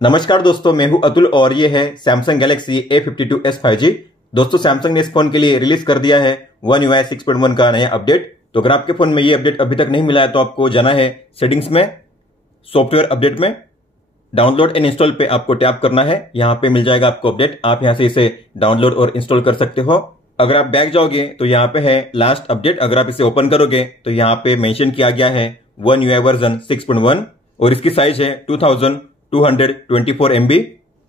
नमस्कार दोस्तों, मैं हूं अतुल और ये है सैमसंग गैलेक्सी A52s 5G। दोस्तों, सैमसंग ने इस फोन के लिए रिलीज कर दिया है One UI 6.1 का नया अपडेट। तो अगर आपके फोन में ये अपडेट अभी तक नहीं मिला है तो आपको जाना है सेटिंग्स में, सॉफ्टवेयर अपडेट में, डाउनलोड एंड इंस्टॉल पे आपको टैप करना है। यहाँ पे मिल जाएगा आपको अपडेट, आप यहाँ से इसे डाउनलोड और इंस्टॉल कर सकते हो। अगर आप बैक जाओगे तो यहाँ पे है लास्ट अपडेट। अगर आप इसे ओपन करोगे तो यहाँ पे मेंशन किया गया है One UI वर्जन 6.1 और इसकी साइज है 2224 MB,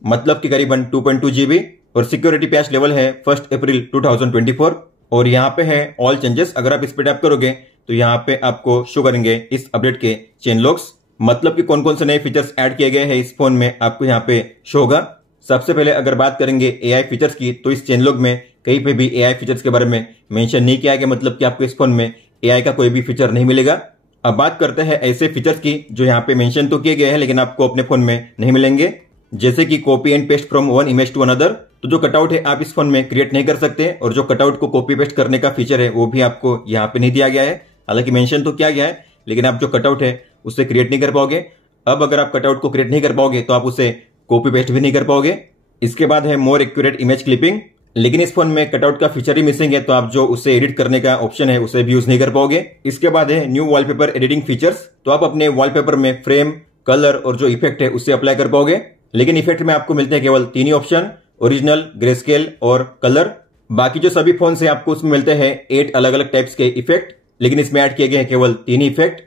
मतलब कि करीबन 2.2 GB और सिक्योरिटी पैच लेवल है 1 अप्रैल 2024। और यहाँ पे है ऑल चेंजेस। अगर आप इस पे टैप करोगे तो यहाँ पे आपको शो करेंगे इस अपडेट के चेंज लॉग्स, मतलब कि कौन कौन से नए फीचर्स ऐड किए गए हैं इस फोन में, आपको यहाँ पे शो होगा। सबसे पहले अगर बात करेंगे AI फीचर्स की, तो इस चेंज लॉग में कहीं पे भी AI फीचर्स के बारे में मेंशन नहीं किया गया, मतलब कि आपको इस फोन में AI का कोई भी फीचर नहीं मिलेगा। अब बात करते हैं ऐसे फीचर्स की जो यहाँ पे मेंशन तो किए गए हैं लेकिन आपको अपने फोन में नहीं मिलेंगे, जैसे कि copy and paste from one image to another. तो जो कटआउट है आप इस फोन में क्रिएट नहीं कर सकते और जो कटआउट को कॉपी पेस्ट करने का फीचर है वो भी आपको यहाँ पे नहीं दिया गया है। हालांकि मेंशन तो किया गया है लेकिन आप जो कटआउट है उससे क्रिएट नहीं कर पाओगे। अब अगर आप कटआउट को क्रिएट नहीं कर पाओगे तो आप उसे कॉपी पेस्ट भी नहीं कर पाओगे। इसके बाद है मोर एक्यूरेट इमेज क्लिपिंग, लेकिन इस फोन में कटआउट का फीचर ही मिसिंग है, तो आप जो उसे एडिट करने का ऑप्शन है उसे भी यूज नहीं कर पाओगे। इसके बाद है न्यू वॉलपेपर एडिटिंग फीचर्स, तो आप अपने वॉलपेपर में फ्रेम, कलर और जो इफेक्ट है उससे अप्लाई कर पाओगे। लेकिन इफेक्ट में आपको मिलते हैं केवल 3 ही ऑप्शन, ओरिजिनल, ग्रे स्केल और कलर। बाकी जो सभी फोन से आपको उसमें मिलते हैं 8 अलग अलग टाइप्स के इफेक्ट, लेकिन इसमें ऐड किए गए हैं केवल 3 ही इफेक्ट।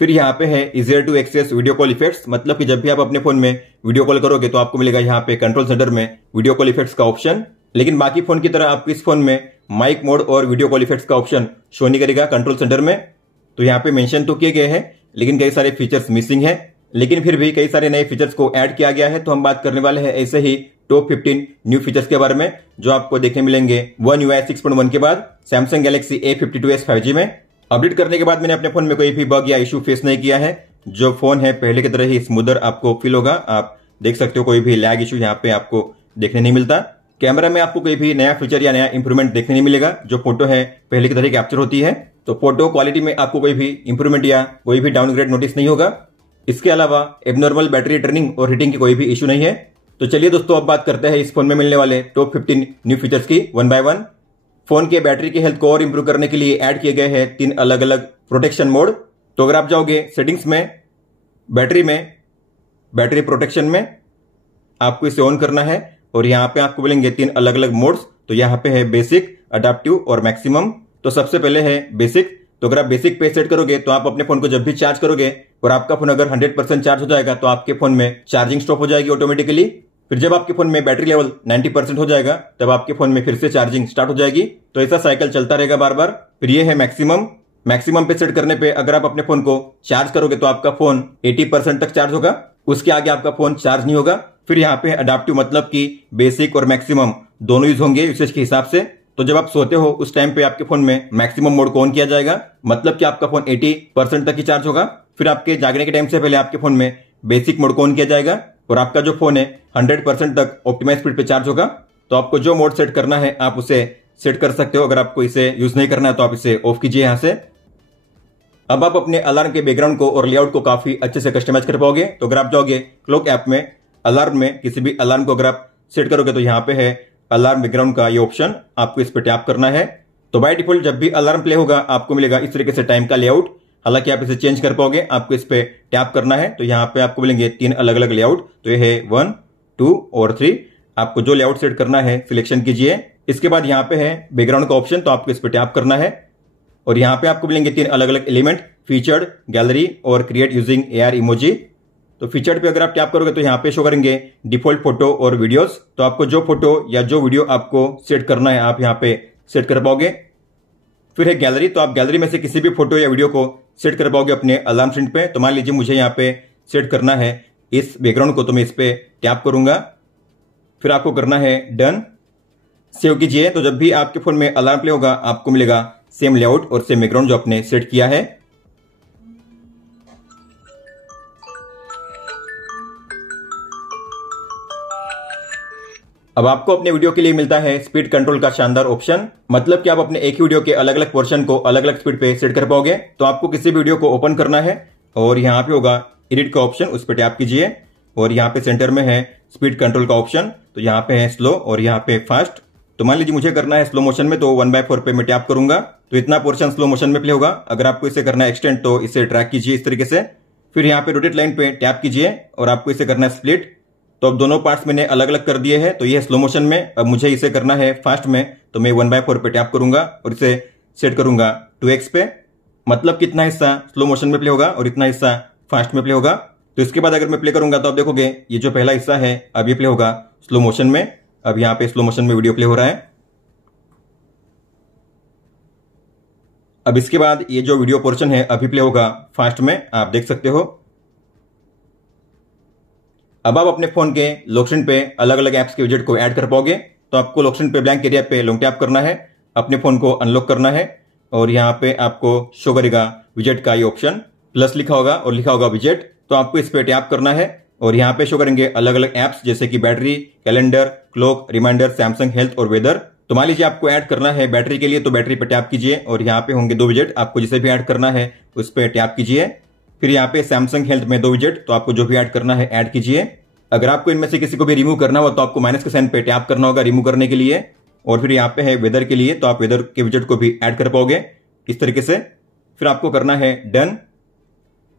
फिर यहाँ पे है easier to access video call effects, मतलब कि जब भी आप अपने फोन में वीडियो कॉल करोगे तो आपको मिलेगा यहाँ पे कंट्रोल सेंटर में वीडियो कॉल इफेक्ट्स का ऑप्शन। लेकिन बाकी फोन की तरह आपको इस फोन में माइक मोड और वीडियो कॉल इफेक्ट्स का ऑप्शन शो नहीं करेगा कंट्रोल सेंटर में। तो यहाँ पे मेंशन तो किए गए हैं लेकिन कई सारे फीचर्स मिसिंग है, लेकिन फिर भी कई सारे नए फीचर्स को ऐड किया गया है। तो हम बात करने वाले हैं ऐसे ही टॉप 15 न्यू फीचर्स के बारे में जो आपको देखने मिलेंगे One UI 6.1 के बाद सैमसंग गैलेक्सी A52s 5G में। अपडेट करने के बाद मैंने अपने फोन में कोई भी बग या इशू फेस नहीं किया है। जो फोन है पहले की तरह ही स्मूदर आपको फील होगा। आप देख सकते हो कोई भी लैग इशू यहाँ पे आपको देखने नहीं मिलता। कैमरा में आपको कोई भी नया फीचर या नया इंप्रूवमेंट देखने नहीं मिलेगा। जो फोटो है पहले की तरह कैप्चर होती है, तो फोटो क्वालिटी में आपको कोई भी इंप्रूवमेंट या कोई भी डाउनग्रेड नोटिस नहीं होगा। इसके अलावा एबनॉर्मल बैटरी टर्निंग और हीटिंग की कोई भी इशू नहीं है। तो चलिए दोस्तों, अब बात करते हैं इस फोन में मिलने वाले टॉप 15 न्यू फीचर्स की वन बाय वन। फोन के बैटरी की हेल्थ को और इंप्रूव करने के लिए ऐड किए गए हैं 3 अलग अलग प्रोटेक्शन मोड। तो अगर आप जाओगे सेटिंग्स में, बैटरी प्रोटेक्शन में, आपको इसे ऑन करना है और यहाँ पे आपको मिलेंगे 3 अलग अलग मोड्स। तो यहाँ पे है बेसिक, अडाप्टिव और मैक्सिमम। तो सबसे पहले है बेसिक। तो अगर आप बेसिक पे सेट करोगे तो आप अपने फोन को जब भी चार्ज करोगे और आपका फोन अगर 100% चार्ज हो जाएगा तो आपके फोन में चार्जिंग स्टॉप हो जाएगी ऑटोमेटिकली। फिर जब आपके फोन में बैटरी लेवल 90% हो जाएगा तब आपके फोन में फिर से चार्जिंग स्टार्ट हो जाएगी। तो ऐसा साइकिल चलता रहेगा बार बार। फिर ये है मैक्सिमम पे सेट करने पे अगर आप अपने फोन को चार्ज करोगे तो आपका फोन 80% तक चार्ज होगा, उसके आगे आपका फोन चार्ज नहीं होगा। फिर यहाँ पे अडाप्टिव, मतलब कि बेसिक और मैक्सिमम दोनों यूज होंगे यूसेज के हिसाब से। तो जब आप सोते हो उस टाइम पे आपके फोन में मैक्सिमम मोड को ऑन किया जाएगा, मतलब कि आपका फोन 80% तक ही चार्ज होगा। फिर आपके जागने के टाइम से पहले आपके फोन में बेसिक मोड को ऑन किया जाएगा और आपका जो फोन है 100% तक ऑप्टिमाइज स्पीड पे चार्ज होगा। तो आपको जो मोड सेट करना है आप उसे सेट कर सकते हो। अगर आपको इसे यूज नहीं करना है तो आप इसे ऑफ कीजिए यहाँ से। अब आप अपने अलार्म के बैकग्राउंड को और लेआउट को काफी अच्छे से कस्टमाइज कर पाओगे। तो अगर आप जाओगे क्लॉक ऐप में, अलार्म में किसी भी अलार्म को अगर आप सेट करोगे तो यहाँ पे है अलार्म बैकग्राउंड का ये ऑप्शन, आपको इस पे टैप करना है। तो बाय डिफॉल्ट जब भी अलार्म प्ले होगा आपको मिलेगा इस तरीके से टाइम का लेआउट। हालांकि आप इसे चेंज कर पाओगे, आपको इस पे टैप करना है। तो यहाँ पे आपको मिलेंगे 3 अलग अलग लेआउट। तो ये है 1, 2 और 3। आपको जो लेआउट सेट करना है सिलेक्शन कीजिए। इसके बाद यहाँ पे है बैकग्राउंड का ऑप्शन, तो आपको इस पे टैप करना है और यहाँ पे आपको मिलेंगे 3 अलग अलग एलिमेंट, फीचर्ड, गैलरी और क्रिएट यूजिंग AR इमोजी। तो फीचर्ड पे अगर आप टैप करोगे तो यहाँ पे शो करेंगे डिफॉल्ट फोटो और वीडियोस। तो आपको जो फोटो या जो वीडियो आपको सेट करना है आप यहाँ पे सेट कर पाओगे। फिर है गैलरी, तो आप गैलरी में से किसी भी फोटो या वीडियो को सेट कर पाओगे अपने अलार्म स्क्रीन पे। तो मान लीजिए मुझे यहाँ पे सेट करना है इस बैकग्राउंड को, तो मैं इस पे टैप करूंगा। फिर आपको करना है डन, सेव कीजिए। तो जब भी आपके फोन में अलार्म प्ले होगा आपको मिलेगा सेम लेआउट और सेम बैकग्राउंड जो आपने सेट किया है। अब आपको अपने वीडियो के लिए मिलता है स्पीड कंट्रोल का शानदार ऑप्शन, मतलब कि आप अपने एक ही वीडियो के अलग अलग पोर्शन को अलग अलग स्पीड पे सेट कर पाओगे। तो आपको किसी भी वीडियो को ओपन करना है और यहाँ पे होगा एडिट का ऑप्शन, उस पर टैप कीजिए और यहाँ पे सेंटर में है स्पीड कंट्रोल का ऑप्शन। तो यहाँ पे है स्लो और यहाँ पे फास्ट। तो मान लीजिए मुझे करना है स्लो मोशन में, तो 1/4 पे मैं टैप करूंगा तो इतना पोर्शन स्लो मोशन में प्ले होगा। अगर आपको इसे करना है एक्सटेंड तो इसे ट्रैक कीजिए इस तरीके से। फिर यहाँ पे रोटेट लाइन पे टैप कीजिए और आपको इसे करना है स्प्लिट। तो अब दोनों पार्ट्स मैंने अलग अलग कर दिए हैं। तो ये स्लो मोशन में, अब मुझे इसे करना है फास्ट में, तो मैं 1/4 पे टैप करूंगा और इसे सेट करूंगा 2x पे। मतलब कितना हिस्सा स्लो मोशन में प्ले होगा और इतना हिस्सा फास्ट में प्ले होगा। तो इसके बाद अगर मैं प्ले करूंगा तो आप देखोगे ये जो पहला हिस्सा है अब ये प्ले होगा स्लो मोशन में। अब यहाँ पे स्लो मोशन में वीडियो प्ले हो रहा है। अब इसके बाद ये जो वीडियो पोर्शन है अभी प्ले होगा फास्ट में, आप देख सकते हो। अब आप अपने फोन के लॉक स्क्रीन पे अलग अलग एप्स के विजेट को ऐड कर पाओगे। तो आपको लॉक स्क्रीन पे ब्लैंक एरिया पे लॉन्ग टैप करना है, अपने फोन को अनलॉक करना है और यहाँ पे आपको शो करेगा विजेट का ये ऑप्शन, प्लस लिखा होगा और लिखा होगा विजेट। तो आपको इस पे टैप करना है और यहाँ पे शो करेंगे अलग अलग एप्स जैसे कि battery, calendar, clock, reminder, Samsung Health और वेदर। तो मान लीजिए आपको ऐड करना है बैटरी के लिए, तो बैटरी पे टैप कीजिए और यहाँ पे होंगे 2 विजेट, आपको जिसे भी ऐड करना है उस पे टैप कीजिए। फिर यहाँ पे सैमसंग हेल्थ में 2 विजेट, तो आपको जो भी ऐड करना है ऐड कीजिए। अगर आपको इनमें से किसी को भी रिमूव करना हो तो आपको माइनस के साइन पे टैप करना होगा रिमूव करने के लिए। और फिर यहाँ पे है वेदर के लिए, तो आप वेदर के विजेट को भी ऐड कर पाओगे इस तरीके से। फिर आपको करना है डन।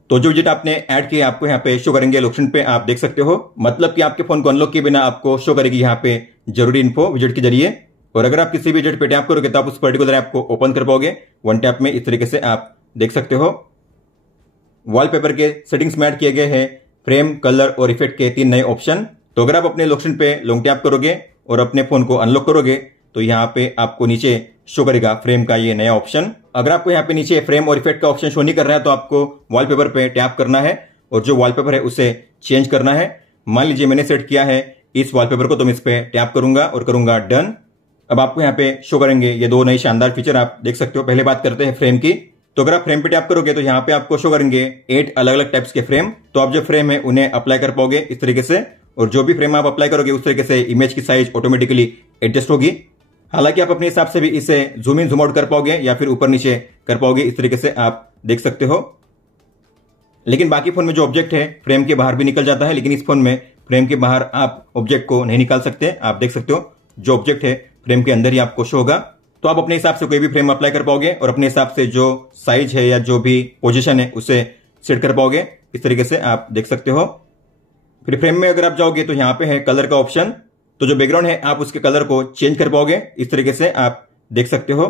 तो जो विजेट आपने ऐड किए आपको यहाँ पे शो करेंगे लॉक स्क्रीन पे, आप देख सकते हो। मतलब कि आपके फोन को अनलॉक किए बिना आपको शो करेगी यहाँ पे जरूरी इन्फो विजेट के जरिए। और अगर आप किसी भी विजेट पे टैप करोगे तो आप उस पर्टिकुलर ऐप को ओपन कर पाओगे 1 टैप में, इस तरीके से आप देख सकते हो। वॉलपेपर के सेटिंग्स में ऐड किए गए हैं फ्रेम, कलर और इफेक्ट के 3 नए ऑप्शन। तो अगर आप अपने लॉक स्क्रीन पे लॉन्ग टैप करोगे और अपने फोन को अनलॉक करोगे तो यहाँ पे आपको नीचे शो करेगा फ्रेम का ये नया ऑप्शन। अगर आपको यहाँ पे नीचे फ्रेम और इफेक्ट का ऑप्शन शो नहीं कर रहा है तो आपको वॉलपेपर पे टैप करना है और जो वॉलपेपर है उसे चेंज करना है। मान लीजिए मैंने सेट किया है इस वॉलपेपर को, तो मैं इस पे टैप करूंगा और करूंगा डन। अब आपको यहाँ पे शो करेंगे ये 2 नई शानदार फीचर, आप देख सकते हो। पहले बात करते हैं फ्रेम की। तो अगर आप फ्रेम पे टैप करोगे तो यहाँ पे आपको शो करेंगे 8 अलग अलग टाइप्स के फ्रेम। तो आप जो फ्रेम है उन्हें अप्लाई कर पाओगे इस तरीके से, और जो भी फ्रेम आप अप्लाई करोगे उस तरीके से इमेज की साइज ऑटोमेटिकली एडजस्ट होगी। हालांकि आप अपने हिसाब से भी इसे जूम इन जूम आउट कर पाओगे या फिर ऊपर नीचे कर पाओगे, इस तरीके से आप देख सकते हो। लेकिन बाकी फोन में जो ऑब्जेक्ट है फ्रेम के बाहर भी निकल जाता है, लेकिन इस फोन में फ्रेम के बाहर आप ऑब्जेक्ट को नहीं निकाल सकते। आप देख सकते हो जो ऑब्जेक्ट है फ्रेम के अंदर ही आपको शो होगा। तो आप अपने हिसाब से कोई भी फ्रेम अप्लाई कर पाओगे और अपने हिसाब से जो साइज है या जो भी पोजीशन है उसे सेट कर पाओगे, इस तरीके से आप देख सकते हो। फिर फ्रेम में अगर आप जाओगे तो यहाँ पे है कलर का ऑप्शन। तो जो बैकग्राउंड है आप उसके कलर को चेंज कर पाओगे, इस तरीके से आप देख सकते हो।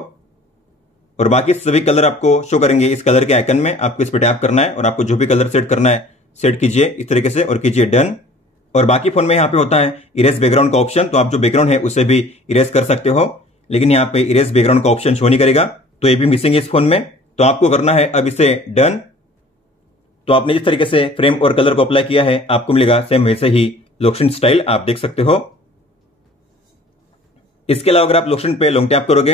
और बाकी सभी कलर आपको शो करेंगे इस कलर के आइकन में। आपको इस पर टैप करना है और आपको जो भी कलर सेट करना है सेट कीजिए इस तरीके से और कीजिए डन। और बाकी फोन में यहाँ पे होता है इरेज बैकग्राउंड का ऑप्शन। तो आप जो बैकग्राउंड है उसे भी इरेज कर सकते हो, लेकिन यहाँ पे इरेज बैकग्राउंड का ऑप्शन शो नहीं करेगा, तो ये भी मिसिंग है इस फोन में। तो आपको करना है अब इसे डन। तो आपने जिस तरीके से फ्रेम और कलर को अप्लाई किया है आपको मिलेगा सेम वैसे ही लॉक स्क्रीन स्टाइल, आप देख सकते हो। इसके अलावा अगर आप लॉक स्क्रीन पे लॉन्ग टैप करोगे,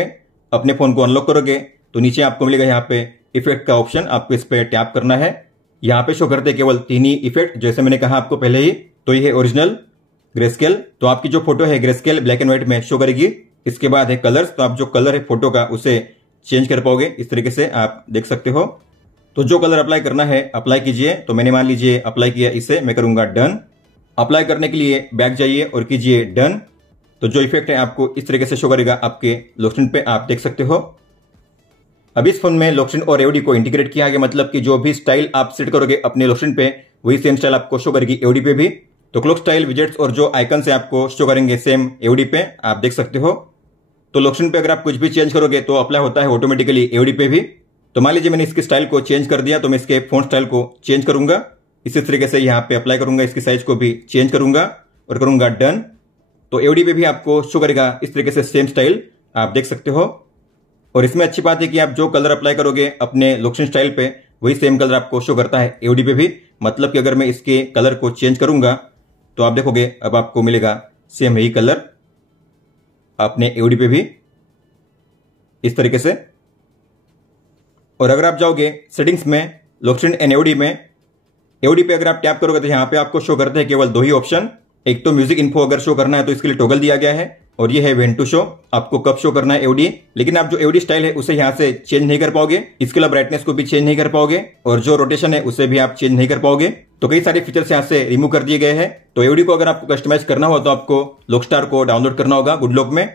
अपने फोन को अनलॉक करोगे तो नीचे आपको मिलेगा यहाँ पे इफेक्ट का ऑप्शन। आपको इस पे टैप करना है। यहाँ पे शो करते केवल 3 ही इफेक्ट, जैसे मैंने कहा आपको पहले ही। तो ये है ओरिजिनल, ग्रेस्केल, तो आपकी जो फोटो है ग्रेस्केल ब्लैक एंड व्हाइट में शो करेगी। इसके बाद है कलर्स, तो आप जो कलर है फोटो का उसे चेंज कर पाओगे, इस तरीके से आप देख सकते हो। तो जो कलर अप्लाई करना है अप्लाई कीजिए। तो मैंने मान लीजिए अप्लाई किया इसे, मैं करूंगा डन। अप्लाई करने के लिए बैक जाइए और कीजिए डन। तो जो इफेक्ट है आपको इस तरीके से शो करेगा आपके लॉक स्क्रीन पे, आप देख सकते हो। अब इस फोन में लॉक स्क्रीन और एओडी को इंटीग्रेट किया गया, मतलब कि जो भी स्टाइल आप सेट करोगे अपने लॉक स्क्रीन पे वही सेम स्टाइल आपको शो करेगी एओडी पे भी। तो क्लॉक स्टाइल, विजेट्स और जो आइकन है आपको शो करेंगे सेम एओडी पे, आप देख सकते हो। तो लॉक स्क्रीन पे अगर आप कुछ भी चेंज करोगे तो अप्लाई होता है ऑटोमेटिकली एओडी पे भी। तो मान लीजिए मैंने इसके स्टाइल को चेंज कर दिया, तो मैं इसके फोन स्टाइल को चेंज करूंगा, इसी तरीके से यहाँ पे अप्लाई करूंगा, इसकी साइज को भी चेंज करूंगा और करूंगा डन। तो एओडी पे भी आपको शो करेगा इस तरीके से सेम स्टाइल, आप देख सकते हो। और इसमें अच्छी बात है कि आप जो कलर अप्लाई करोगे अपने लॉक स्क्रीन स्टाइल पे वही सेम कलर आपको शो करता है एओडी पे भी। मतलब कि अगर मैं इसके कलर को चेंज करूंगा तो आप देखोगे अब आपको मिलेगा सेम यही कलर अपने एओडी पे भी, इस तरीके से। और अगर आप जाओगे सेटिंग्स में लॉक स्क्रीन एंड एओडी में, एओडी पे अगर आप टैप करोगे तो यहाँ पे आपको शो करते हैं केवल 2 ही ऑप्शन। एक तो म्यूजिक इन्फो अगर शो करना है तो इसके लिए टॉगल दिया गया है, और ये है व्हेन टू शो, आपको कब शो करना है एओडी। लेकिन आप जो एओडी स्टाइल है उसे यहाँ से चेंज नहीं कर पाओगे। इसके अलावा ब्राइटनेस को भी चेंज नहीं कर पाओगे और जो रोटेशन है उसे भी आप चेंज नहीं कर पाओगे। तो कई सारे फीचर्स यहाँ से रिमूव कर दिए गए हैं। तो एओडी को अगर आपको कस्टमाइज करना हो तो आपको लोकस्टार को डाउनलोड करना होगा गुडलॉक में।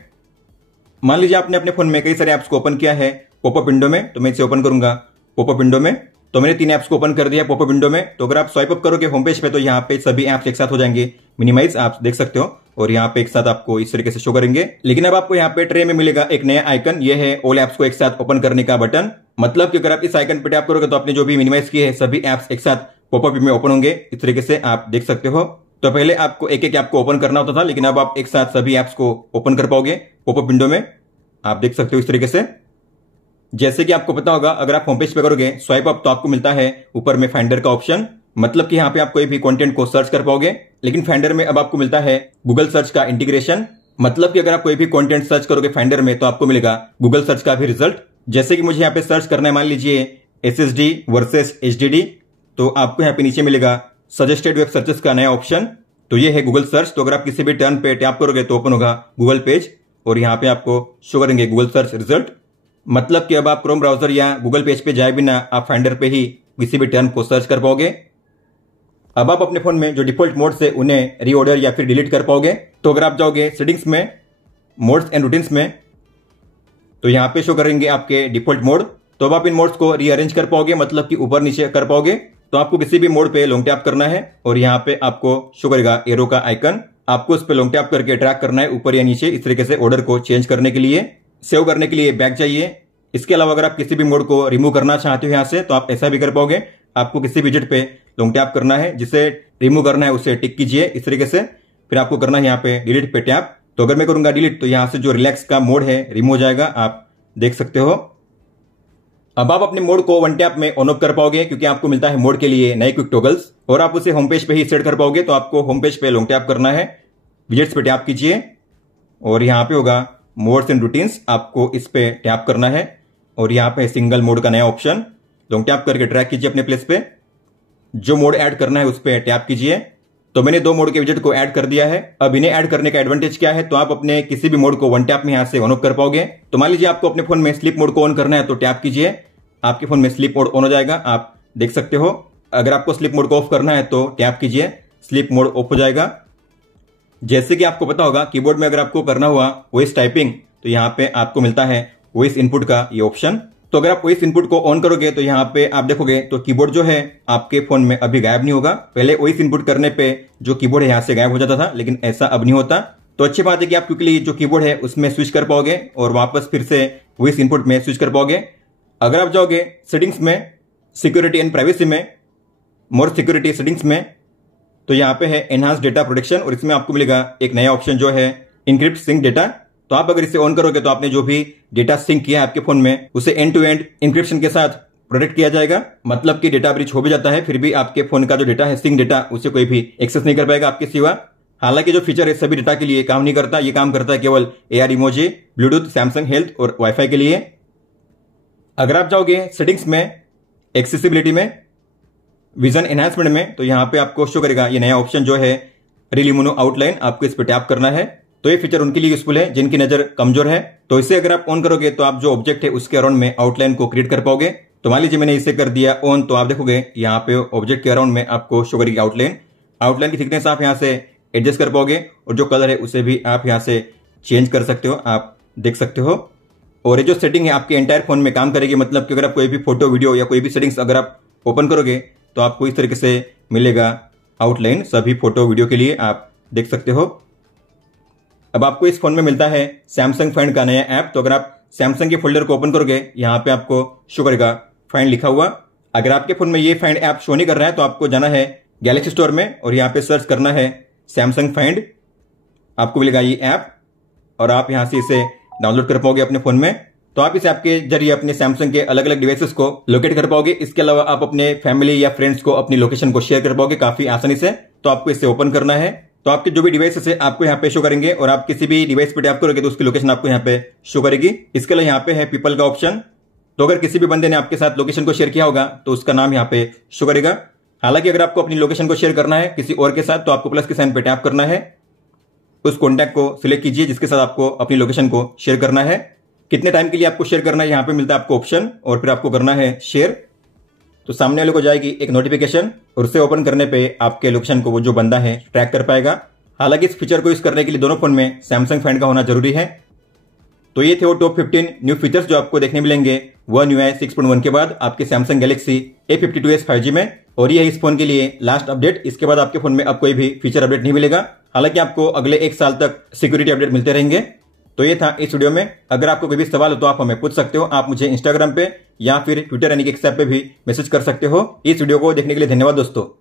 मान लीजिए आपने अपने फोन में कई सारे ऐप्स को ओपन किया है पॉपअप विंडो में, तो मैं इसे ओपन करूंगा पॉपअप विंडो में। तो मैंने 3 ऐप्स को ओपन कर दिया पॉपअप विंडो में। तो अगर आप स्वाइप अप करोगे होम पेज पे तो यहाँ पे सभी ऐप्स एक साथ हो जाएंगे, मिनिमाइज आप देख सकते हो, और यहाँ पे एक साथ आपको इस तरीके से शो करेंगे। लेकिन अब आपको यहाँ पे ट्रे में मिलेगा एक नया आइकन, ये है ऑल ऐप्स को एक साथ ओपन करने का बटन। मतलब कि अगर आप इस आइकन पे टैप करोगे तो आपने जो भी मिनिमाइज किए हैं सभी ऐप्स एक साथ पॉपअप में ओपन होंगे, इस तरीके से आप देख सकते हो। तो पहले आपको एक एक ऐप को ओपन करना होता था, लेकिन अब आप एक साथ सभी ऐप्स को ओपन कर पाओगे पॉपअप विंडो में, आप देख सकते हो इस तरीके से। जैसे कि आपको पता होगा अगर आप होम पेज पे करोगे स्वाइप अप तो आपको मिलता है ऊपर में फाइंडर का ऑप्शन, मतलब कि यहाँ पे आप कोई भी कंटेंट को सर्च कर पाओगे। लेकिन फाइंडर में अब आपको मिलता है गूगल सर्च का इंटीग्रेशन, मतलब कि अगर आप कोई भी कंटेंट सर्च करोगे फाइंडर में तो आपको मिलेगा गूगल सर्च का भी रिजल्ट। जैसे कि मुझे यहाँ पे सर्च करना है, मान लीजिए SSD वर्सेस HDD, तो आपको यहाँ पे नीचे मिलेगा सजेस्टेड वेब सर्चेस का नया ऑप्शन, तो ये है गूगल सर्च। तो अगर आप किसी भी टर्न पे टैप करोगे तो ओपन होगा गूगल पेज और यहाँ पे आपको शो करेंगे गूगल सर्च रिजल्ट। मतलब कि अब आप क्रोम ब्राउजर या गूगल पेज पे जाए बिना आप फाइंडर पे ही किसी भी टर्म को सर्च कर पाओगे। अब आप अपने फोन में जो डिफॉल्ट मोड से उन्हें रीऑर्डर या फिर डिलीट कर पाओगे। तो अगर आप जाओगे सेटिंग्स में, मोड्स एंड रूटीन्स में, तो यहाँ पे शो करेंगे आपके डिफॉल्ट मोड। तो अब आप इन मोड्स को रीअरेंज कर पाओगे, मतलब कि ऊपर नीचे कर पाओगे। तो आपको किसी भी मोड पे लॉन्ग टैप करना है और यहाँ पे आपको शो करेगा एरो का आइकन, आपको उस पर लॉन्ग टैप करके ट्रैक करना है ऊपर या नीचे, इस तरीके से ऑर्डर को चेंज करने के लिए। सेव करने के लिए बैक चाहिए। इसके अलावा अगर आप किसी भी मोड को रिमूव करना चाहते हो यहाँ से तो आप ऐसा भी कर पाओगे। आपको किसी विजेट पे लॉन्ग टैप करना है, जिसे रिमूव करना है उसे टिक कीजिए इस तरीके से, फिर आपको करना है यहाँ पे डिलीट पे टैप। तो अगर मैं करूंगा डिलीट तो यहाँ से जो रिलैक्स का मोड है रिमूव हो जाएगा, आप देख सकते हो। अब आप अपने मोड को वन टैप में ऑन ऑफ कर पाओगे, क्योंकि आपको मिलता है मोड के लिए नए क्विक टॉगल्स, और आप उसे होम पेज पे ही सेट कर पाओगे। तो आपको होम पेज पे लॉन्ग टैप करना है, विजेट्स पे टैप कीजिए और यहाँ पे होगा मोड्स एंड रूटीन्स, आपको इस पे टैप करना है और यहाँ पे सिंगल मोड का नया ऑप्शन, लॉन्ग टैप करके ट्रैक कीजिए अपने प्लेस पे। जो मोड ऐड करना है उस पे टैप कीजिए। तो मैंने 2 मोड के विजेट को ऐड कर दिया है। अब इन्हें ऐड करने का एडवांटेज क्या है, तो आप अपने किसी भी मोड को वन टैप में यहाँ से ऑन ऑफ कर पाओगे। तो मान लीजिए आपको अपने फोन में स्लीप मोड को ऑन करना है तो टैप कीजिए, आपके फोन में स्लीप मोड ऑन हो जाएगा, आप देख सकते हो। अगर आपको स्लीप मोड को ऑफ करना है तो टैप कीजिए, स्लीप मोड ऑफ हो जाएगा। जैसे कि आपको पता होगा कीबोर्ड में अगर आपको करना हुआ वॉइस टाइपिंग तो यहाँ पे आपको मिलता है वॉइस इनपुट का ये ऑप्शन। तो अगर आप वॉइस इनपुट को ऑन करोगे तो यहाँ पे आप देखोगे तो कीबोर्ड जो है आपके फोन में अभी गायब नहीं होगा। पहले वॉइस इनपुट करने पे जो कीबोर्ड है यहाँ से गायब हो जाता था, लेकिन ऐसा अब नहीं होता। तो अच्छी बात है कि आप क्विकली जो कीबोर्ड है उसमें स्विच कर पाओगे और वापस फिर से वॉइस इनपुट में स्विच कर पाओगे। अगर आप जाओगे सेटिंग्स में, सिक्योरिटी एंड प्राइवेसी में, मोर सिक्योरिटी सेटिंग्स में, तो यहाँ पे है एनहांस डेटा प्रोटेक्शन और इसमें आपको मिलेगा एक नया ऑप्शन जो है इनक्रिप्ट सिंक डेटा। तो आप अगर इसे ऑन करोगे तो आपने जो भी डेटा सिंक किया है आपके फोन में उसे एंड टू एंड इंक्रिप्शन के साथ प्रोटेक्ट किया जाएगा। मतलब कि डेटा ब्रीच हो भी जाता है फिर भी आपके फोन का जो डेटा है सिंक डेटा उसे कोई भी एक्सेस नहीं कर पाएगा आपके सिवा। हालांकि जो फीचर है सभी डेटा के लिए काम नहीं करता, ये काम करता है केवल AR emoji, Bluetooth, Samsung Health और वाईफाई के लिए। अगर आप जाओगे सेटिंग्स में, एक्सेसिबिलिटी में, विजन एनहांसमेंट में, तो यहाँ पे आपको शो करेगा ये नया ऑप्शन जो है रिलीमोनो आउटलाइन, आपको इस पर टैप करना है। तो ये फीचर उनके लिए यूजफुल है जिनकी नजर कमजोर है। तो इसे अगर आप ऑन करोगे तो आप जो ऑब्जेक्ट है उसके अराउंड में आउटलाइन को क्रिएट कर पाओगे। तो मान लीजिए मैंने इसे कर दिया ऑन, तो आप देखोगे यहाँ पे ऑब्जेक्ट के अराउंड में आपको शो करेगी आउटलाइन। आउटलाइन की थिकनेस आप यहाँ से एडजस्ट कर पाओगे और जो कलर है उसे भी आप यहाँ से चेंज कर सकते हो, आप देख सकते हो। और ये जो सेटिंग है आपके एंटायर फोन में काम करेगी। मतलब कि अगर आप कोई भी फोटो, वीडियो या कोई भी सेटिंग्स अगर आप ओपन करोगे तो आपको इस तरीके से मिलेगा आउटलाइन सभी फोटो वीडियो के लिए, आप देख सकते हो। अब आपको इस फोन में मिलता है सैमसंग फाइंड का नया ऐप। तो अगर आप सैमसंग के फोल्डर को ओपन करोगे यहाँ पे आपको शो करेगा फाइंड लिखा हुआ। अगर आपके फोन में ये फाइंड ऐप शो नहीं कर रहा है तो आपको जाना है गैलेक्सी स्टोर में और यहाँ पे सर्च करना है सैमसंग फाइंड, आपको मिलेगा ये ऐप और आप यहाँ से इसे डाउनलोड कर पाओगे अपने फोन में। तो आप इसे आपके जरिए अपने सैमसंग के अलग अलग डिवाइसेस को लोकेट कर पाओगे। इसके अलावा आप अपने फैमिली या फ्रेंड्स को अपनी लोकेशन को शेयर कर पाओगे काफी आसानी से। तो आपको इसे ओपन करना है, तो आपके जो भी डिवाइसेस है आपको यहाँ पे शो करेंगे और आप किसी भी डिवाइस पे टैप करोगे तो उसकी लोकेशन आपको यहाँ पे शो करेगी। इसके अलावा यहाँ पे है पीपल का ऑप्शन। तो अगर किसी भी बंदे ने आपके साथ लोकेशन को शेयर किया होगा तो उसका नाम यहाँ पे शो करेगा। हालांकि अगर आपको अपनी लोकेशन को शेयर करना है किसी और के साथ तो आपको प्लस के साइन पे टैप करना है, उस कॉन्टैक्ट को सिलेक्ट कीजिए जिसके साथ आपको अपनी लोकेशन को शेयर करना है। कितने टाइम के लिए आपको शेयर करना है यहाँ पे मिलता है आपको ऑप्शन और फिर आपको करना है शेयर। तो सामने वाले को जाएगी एक नोटिफिकेशन और उसे ओपन करने पे आपके लोकेशन को वो जो बंदा है ट्रैक कर पाएगा। हालांकि इस फीचर को यूज करने के लिए दोनों फोन में सैमसंग फ्रेंड का होना जरूरी है। तो ये थे वो टॉप 15 न्यू फीचर्स जो आपको देखने मिलेंगे One UI 6.1 के बाद आपके सैमसंग गैलेक्सी A52s 5G में। और ये है इस फोन के लिए लास्ट अपडेट। इसके बाद आपके फोन में अब कोई भी फीचर अपडेट नहीं मिलेगा। हालांकि आपको अगले 1 साल तक सिक्योरिटी अपडेट मिलते रहेंगे। तो ये था इस वीडियो में। अगर आपको कोई भी सवाल हो तो आप हमें पूछ सकते हो। आप मुझे इंस्टाग्राम पे या फिर ट्विटर यानी कि एक्स ऐप पे भी मैसेज कर सकते हो। इस वीडियो को देखने के लिए धन्यवाद दोस्तों।